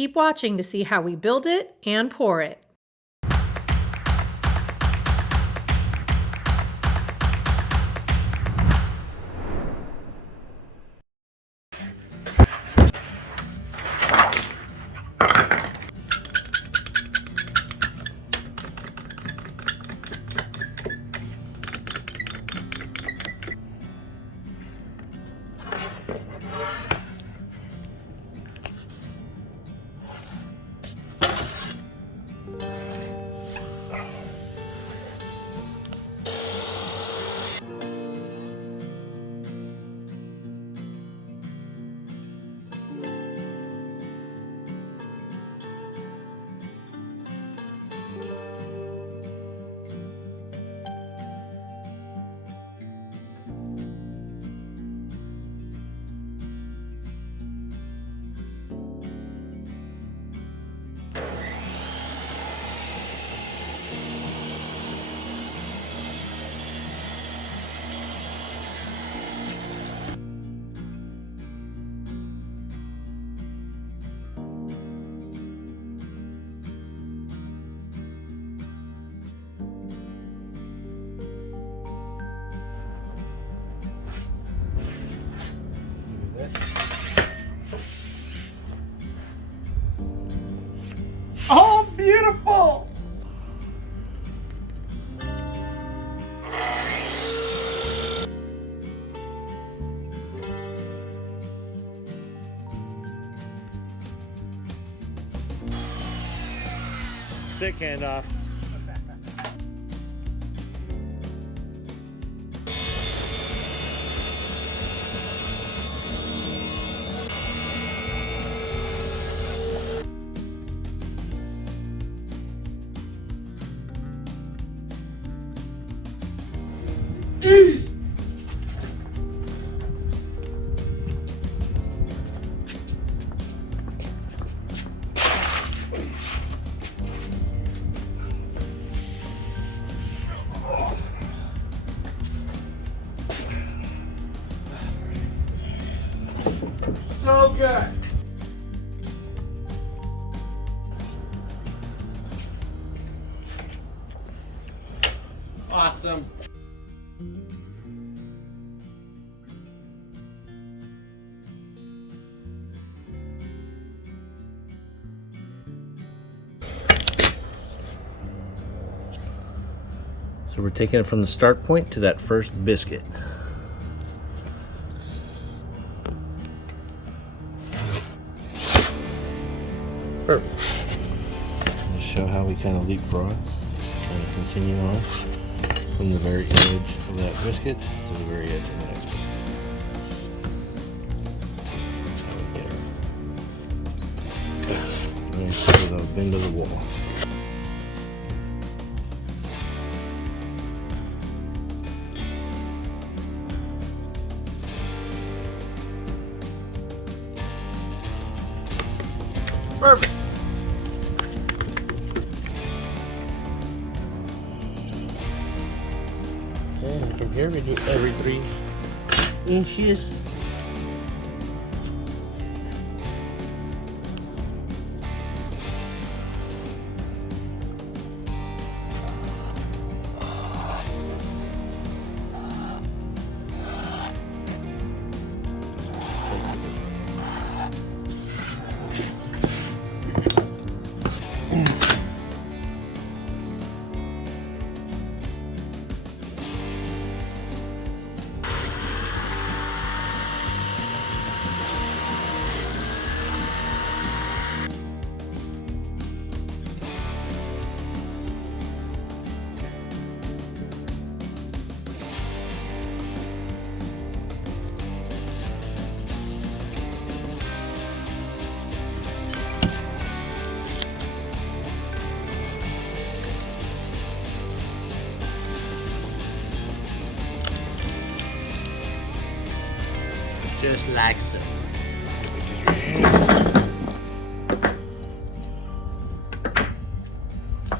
Keep watching to see how we build it and pour it. Oh, beautiful! Sick handoff. So good. Awesome. So we're taking it from the start point to that first biscuit. Perfect. Just show how we kind of leapfrog. Kind of continue on from the very edge of that biscuit to the very edge of the next biscuit. That's how we get her. Fix. Nice with a bend of the wall. Perfect. And from here we do every 3 inches. Just like so.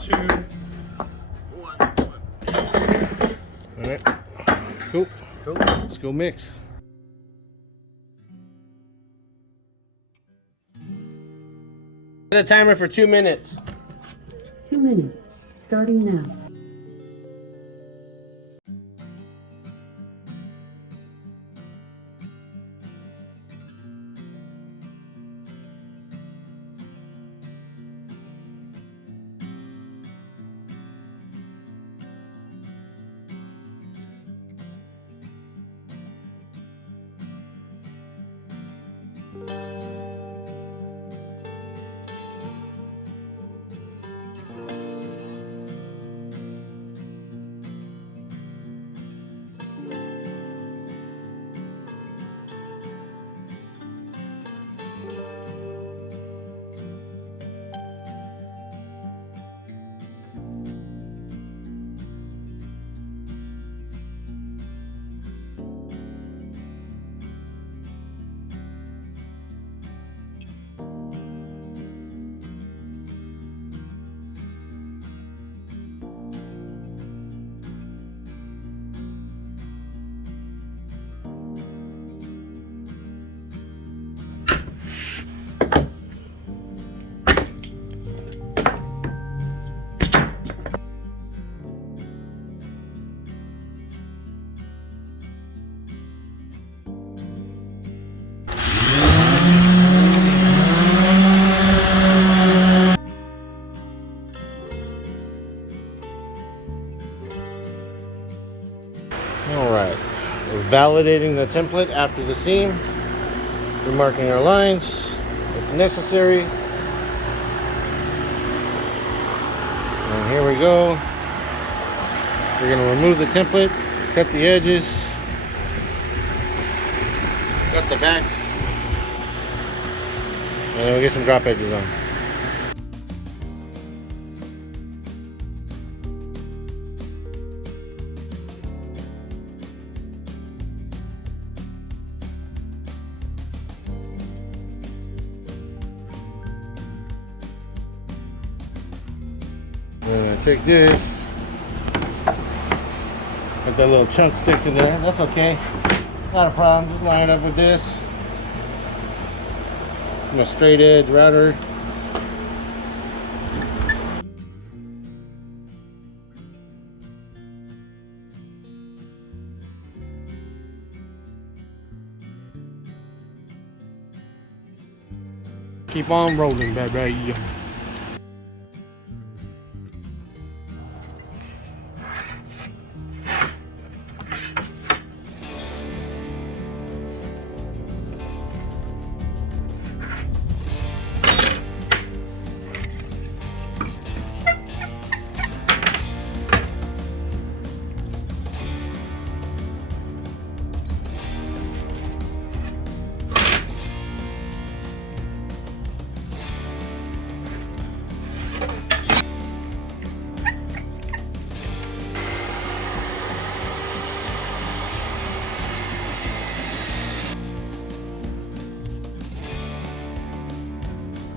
Two, one. All right. Cool. Let's go mix. Set a timer for 2 minutes. 2 minutes, starting now. Alright, we're validating the template after the seam. We're marking our lines if necessary. And here we go. We're going to remove the template, cut the edges, cut the backs, and then we'll get some drop edges on. I'm going to take this. Got that little chunk stick in there. That's okay. Not a problem. Just line it up with this. My straight edge router. Keep on rolling, baby.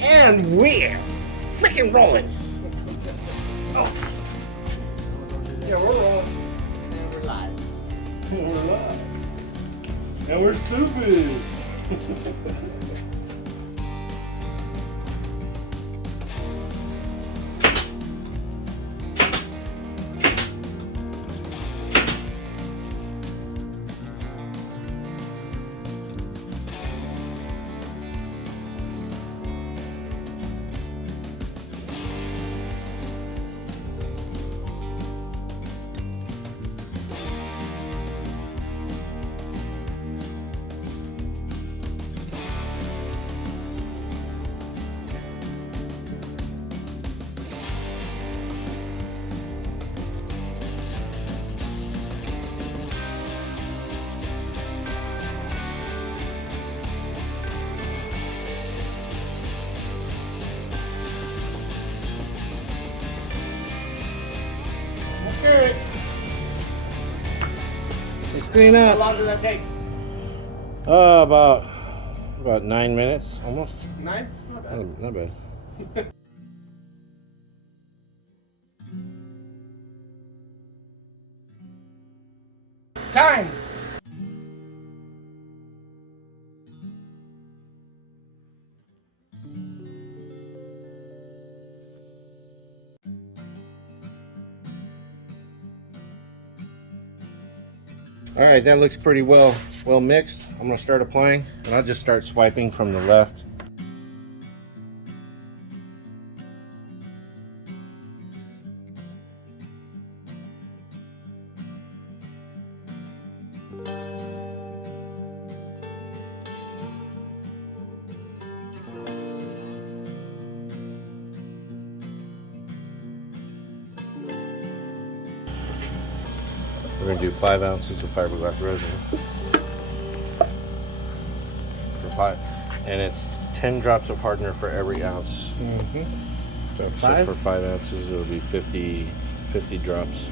And we're freaking rolling. Oh. Yeah, we're rolling. And we're live. We're live. And we're stupid. Okay. Let's clean How up. long did that take? About 9 minutes, almost. 9? Not bad. Not bad. Time! All right, that looks pretty well mixed. I'm gonna start applying, and I'll just start swiping from the left. We're gonna do 5 ounces of fiberglass resin for 5, and it's 10 drops of hardener for every ounce. So for 5 ounces, it'll be 50 drops.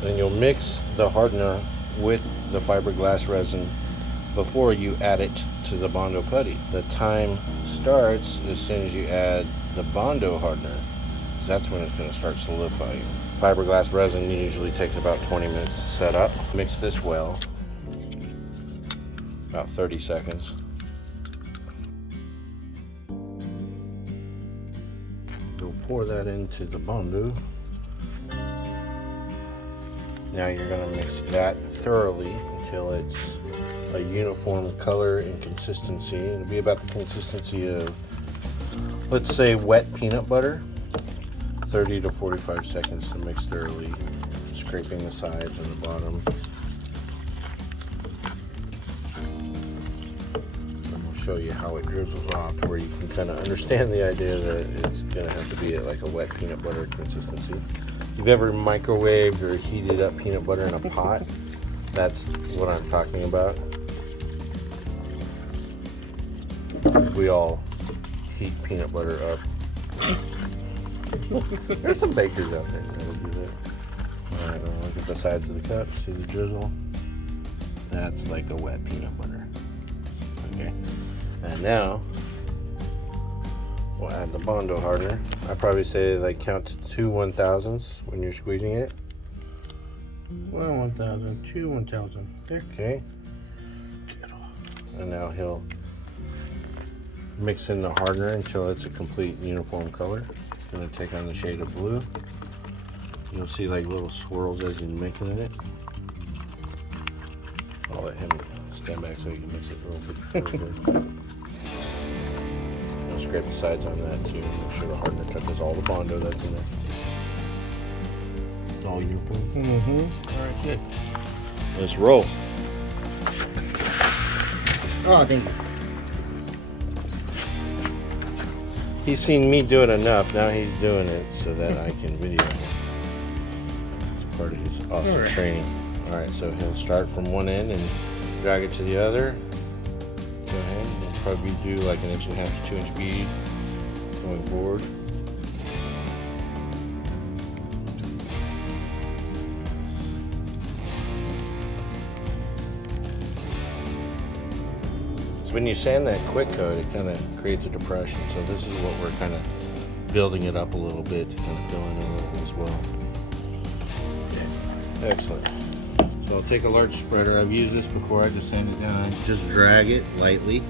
Then you'll mix the hardener with the fiberglass resin before you add it to the Bondo putty. The time starts as soon as you add the Bondo hardener. That's when it's going to start solidifying. Fiberglass resin usually takes about 20 minutes to set up. Mix this well, about 30 seconds. You'll pour that into the Bondo. Now you're going to mix that thoroughly until it's a uniform color and consistency. It'll be about the consistency of, let's say, wet peanut butter. 30 to 45 seconds to mix thoroughly, scraping the sides and the bottom. And we'll show you how it drizzles off to where you can kind of understand the idea that it's going to have to be at like a wet peanut butter consistency. If you've ever microwaved or heated up peanut butter in a pot, that's what I'm talking about. We all heat peanut butter up. There's some bakers out there that will do that. Alright, well, look at the sides of the cup. See the drizzle? That's like a wet peanut butter. Okay. And now we'll add the Bondo hardener. I probably say like count to 2 1,000ths when you're squeezing it. 1 1,000, 2 1,000. There. Okay. And now he'll mix in the hardener until it's a complete uniform color. It's going to take on the shade of blue. You'll see like little swirls as he's mixing it. I'll let him stand back so he can mix it real good. I'll scrape the sides on that too. Make sure the hardener touches all the Bondo that's in there. It's all uniform. Alright, good. Let's roll. Oh, thank you. He's seen me do it enough. Now he's doing it so that I can video him. It's part of his awesome training. Alright, so he'll start from one end and drag it to the other. Go ahead. He'll probably do like 1.5 to 2 inch bead going forward. So when you sand that quick coat, it kind of creates a depression. So this is what we're kind of building it up a little bit to kind of fill in a little as well. Okay. Excellent. So I'll take a large spreader. I've used this before. I just sand it down. Just drag it lightly.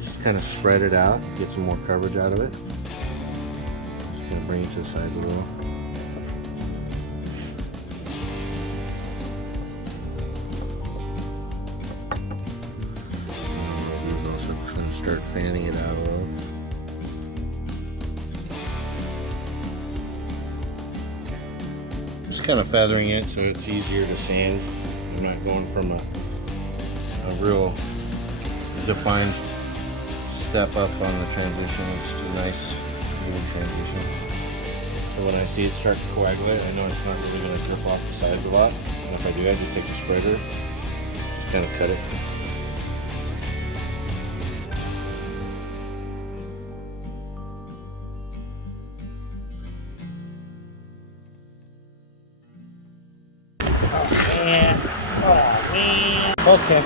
Just kind of spread it out. Get some more coverage out of it. Just going to bring it to the sides a little. Start fanning it out a little. Just kind of feathering it so it's easier to sand. I'm not going from a real defined step up on the transition. It's just a nice even transition. So when I see it start to coagulate, I know it's not really going to drip off the sides a lot. And if I do, I just take the spreader, just kind of cut it. Okay.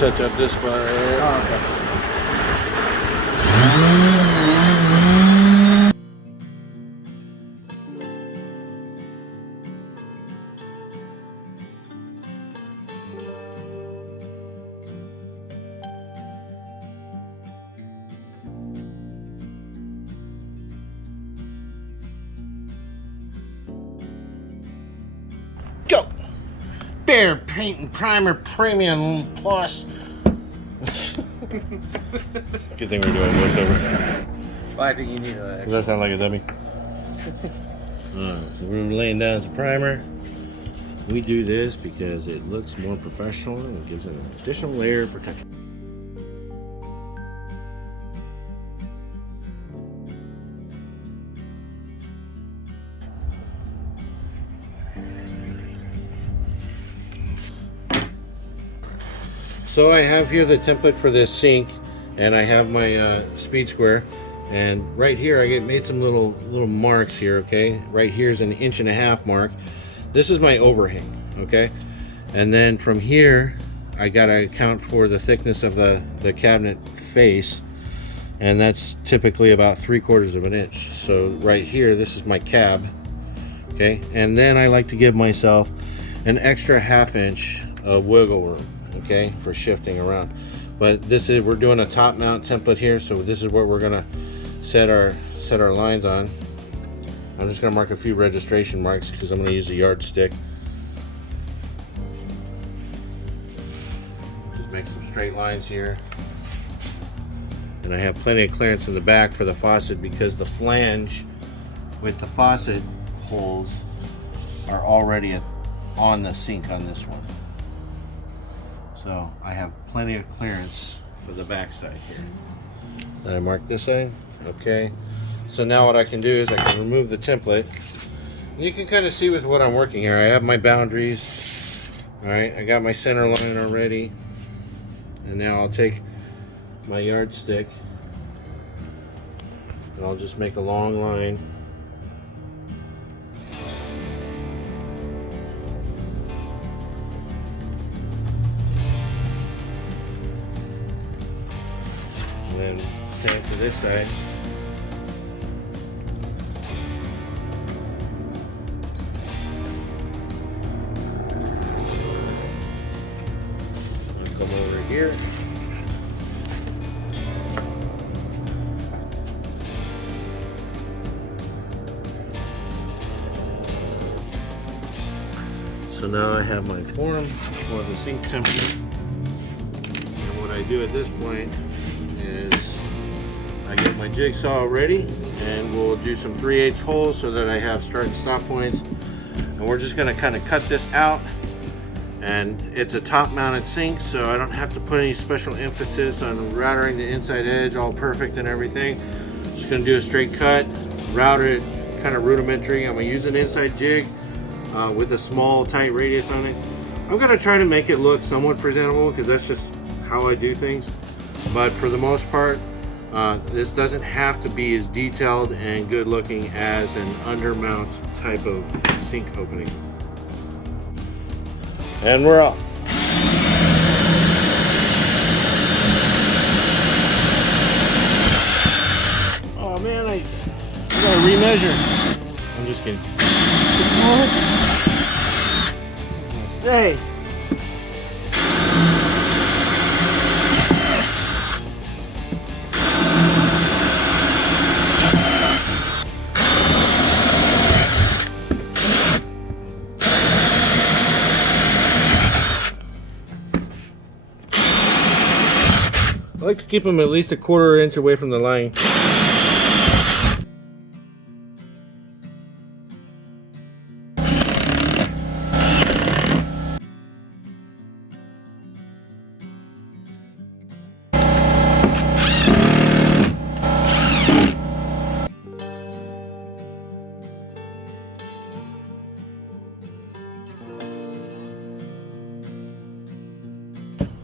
touch up this spot right here. Oh, okay. Go! Bear Paint and Primer Premium Plus. Good thing we're doing voiceover. Well, I think you need a. Does that sound like a dummy? Alright, so we're laying down some primer. We do this because it looks more professional and gives it an additional layer of protection. So I have here the template for this sink, and I have my speed square, and right here I made some little marks here. Okay, right here's an 1.5 inch mark. This is my overhang. Okay, and then from here I gotta account for the thickness of the cabinet face, and that's typically about 3/4 of an inch. So right here, this is my cab. Okay, and then I like to give myself an extra 1/2 inch of wiggle room, okay, for shifting around. But this is, we're doing a top mount template here, so this is what we're gonna set our lines on. I'm just gonna mark a few registration marks because I'm gonna use a yardstick. Just make some straight lines here. And I have plenty of clearance in the back for the faucet because the flange with the faucet holes are already on the sink on this one. So I have plenty of clearance for the back side here. Then I mark this side. Okay. So now what I can do is I can remove the template. And you can kind of see with what I'm working here. I have my boundaries. Alright, I got my center line already. And now I'll take my yardstick and I'll just make a long line. And then same to this side. I'll come over here. So now I have my form for the sink template. And what I do at this point is I get my jigsaw ready, and we'll do some 3/8 holes so that I have start and stop points. And we're just gonna kind of cut this out. And it's a top mounted sink, so I don't have to put any special emphasis on routering the inside edge all perfect and everything. Just gonna do a straight cut, router it kind of rudimentary. I'm gonna use an inside jig with a small tight radius on it. I'm gonna try to make it look somewhat presentable because that's just how I do things. But for the most part, this doesn't have to be as detailed and good looking as an undermount type of sink opening. And we're off. Oh man, I gotta remeasure. I'm just kidding. Say. I like to keep them at least a 1/4 inch away from the line.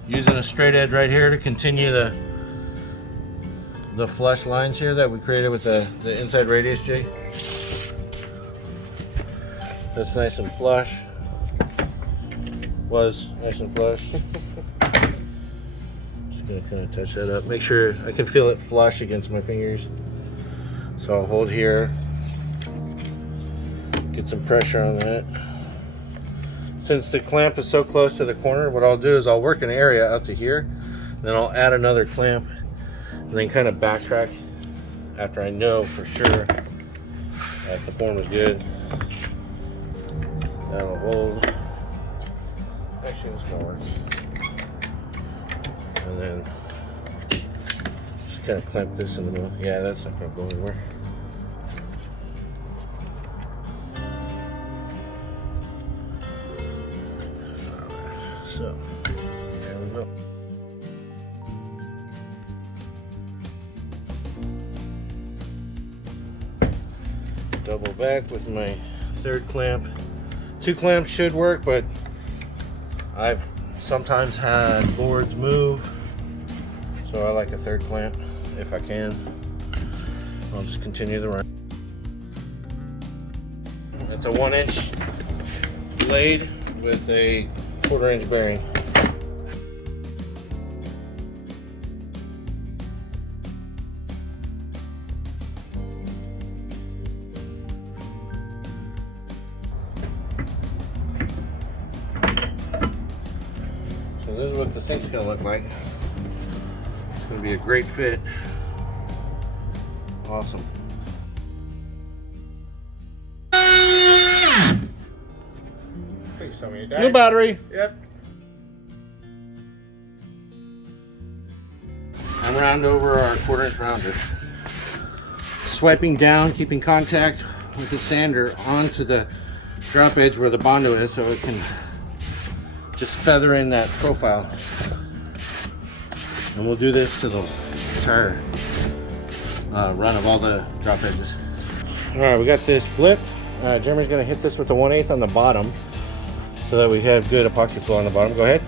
Using a straight edge right here to continue the flush lines here that we created with the inside radius jig. That's nice and flush. Was nice and flush. gonna kind of touch that up. Make sure I can feel it flush against my fingers. So I'll hold here, get some pressure on that. Since the clamp is so close to the corner, what I'll do is I'll work an area out to here, then I'll add another clamp, and then kind of backtrack after I know for sure that the form is good. That'll hold. Actually, this will work. And then just kind of clamp this in the middle. Yeah, that's not going to go anywhere. So, there we go. Double back with my third clamp. 2 clamps should work, but I've sometimes had boards move, so I like a third clamp if I can. I'll just continue the run. It's a 1-inch blade with a 1/4-inch bearing. So this is what the sink's gonna look like. It's gonna be a great fit. Awesome. Please tell me you New died. battery. Yep. I'm round over our 1/4-inch rounder. Swiping down, keeping contact with the sander onto the drop edge where the Bondo is, so it can just feather in that profile. And we'll do this to the entire run of all the drop edges. All right, we got this flipped. Jeremy's gonna hit this with the 1/8 on the bottom so that we have good epoxy flow on the bottom. Go ahead.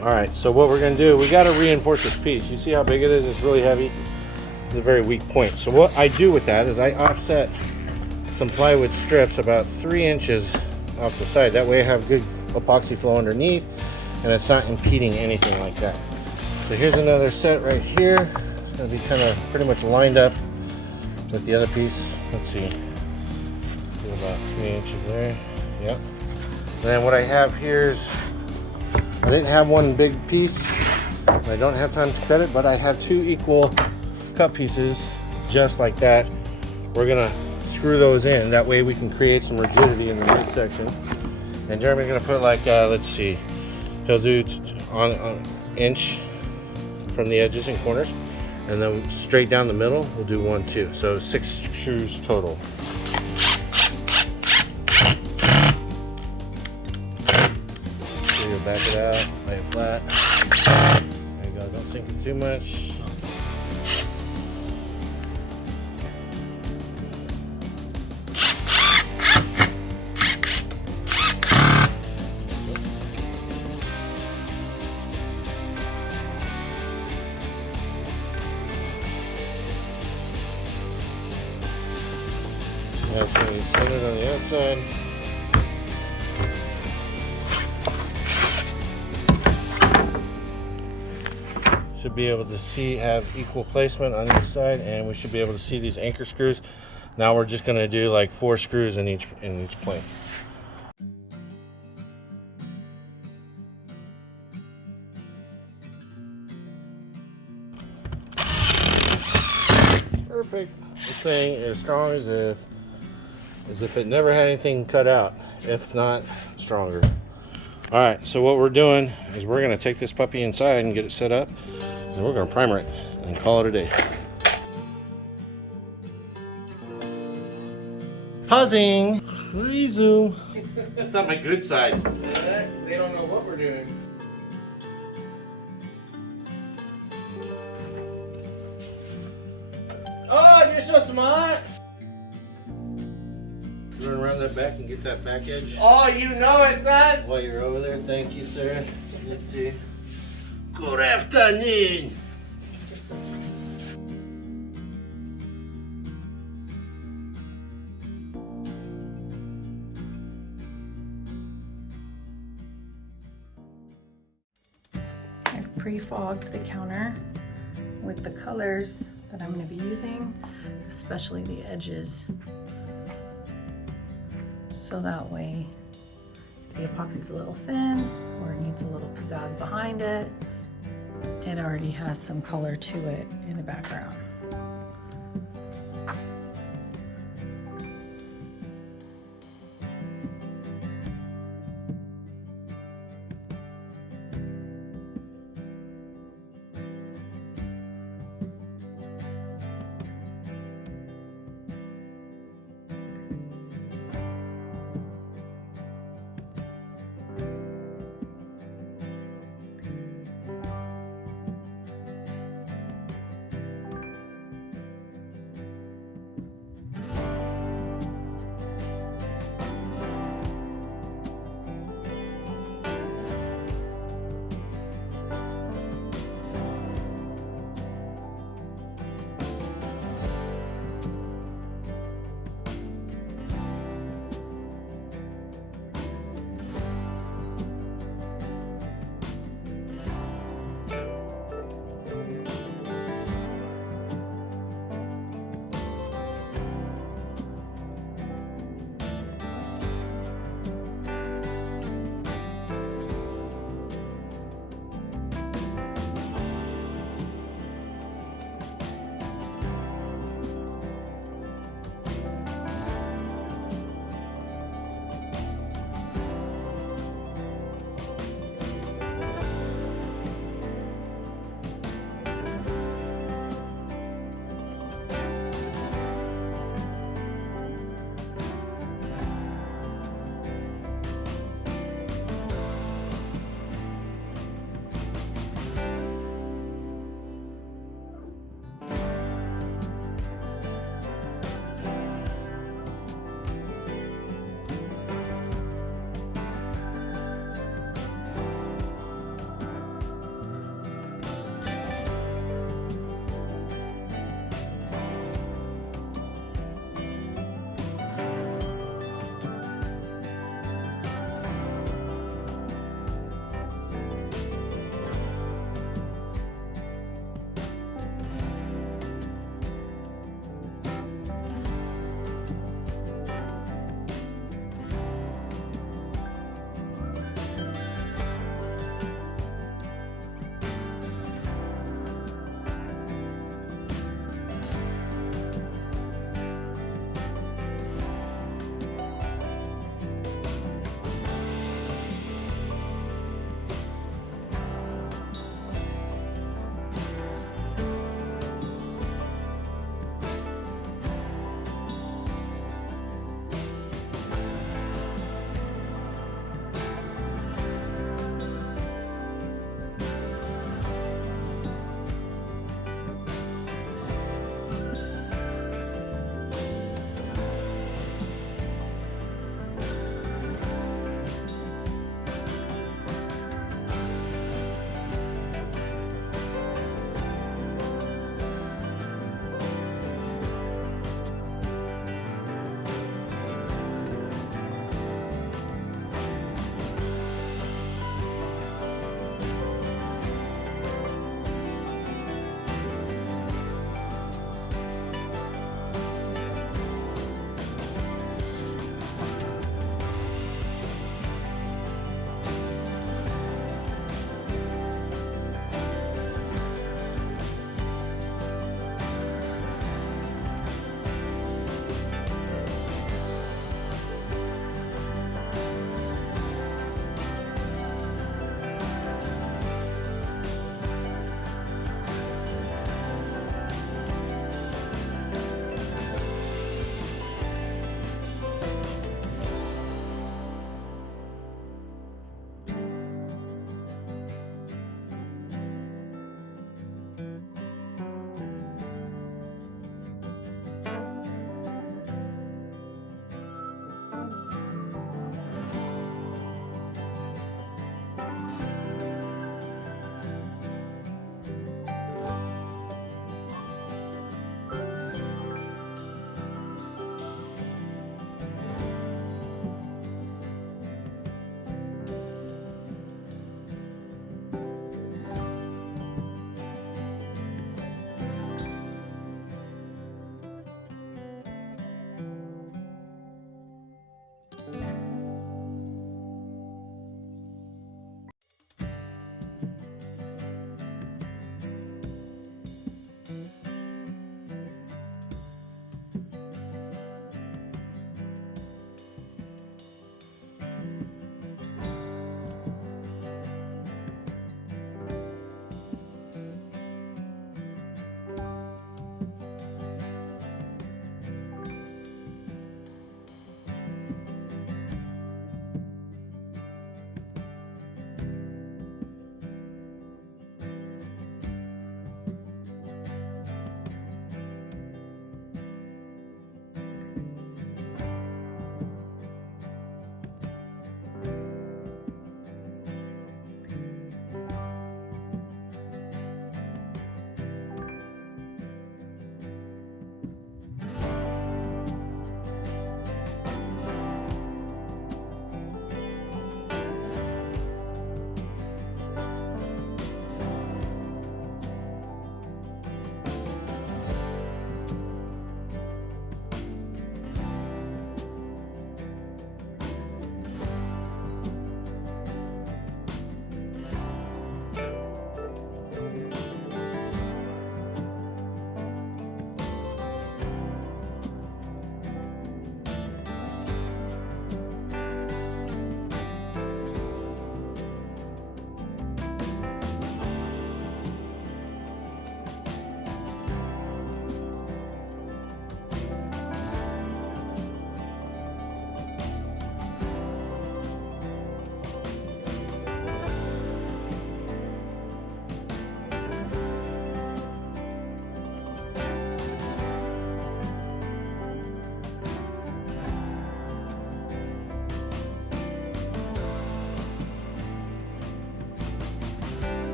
All right, so what we're gonna do, we gotta reinforce this piece. You see how big it is? It's really heavy. It's a very weak point. So what I do with that is I offset some plywood strips about 3 inches off the side. That way I have good epoxy flow underneath and it's not impeding anything like that. So here's another set right here. It's gonna be kind of pretty much lined up with the other piece. Let's see. Do about 3 inches there. Yep. And then what I have here is, I didn't have one big piece. I don't have time to cut it, but I have 2 equal cut pieces just like that. We're gonna screw those in. That way we can create some rigidity in the midsection. And Jeremy's gonna put like, let's see, he'll do on inch from the edges and corners, and then straight down the middle, we'll do 1, 2. So 6 screws total. So you'll back it out, lay it flat. There you go, don't sink it too much. That's going to be centered on the outside. Should be able to see, have equal placement on each side, and we should be able to see these anchor screws. Now we're just going to do like 4 screws in each plane. Perfect. This thing is strong as if it never had anything cut out, if not stronger. All right, so what we're doing is we're gonna take this puppy inside and get it set up, and we're gonna primer it and call it a day. Pausing. Resume. That's not my good side. They don't know what we're doing. Oh, you're so smart. Run around that back and get that back edge. Oh, you know it, son. While you're over there, thank you, sir. Let's see. Good afternoon. pre-fogged the counter with the colors that I'm going to be using, especially the edges. So that way, if the epoxy's a little thin or it needs a little pizzazz behind it, it already has some color to it in the background.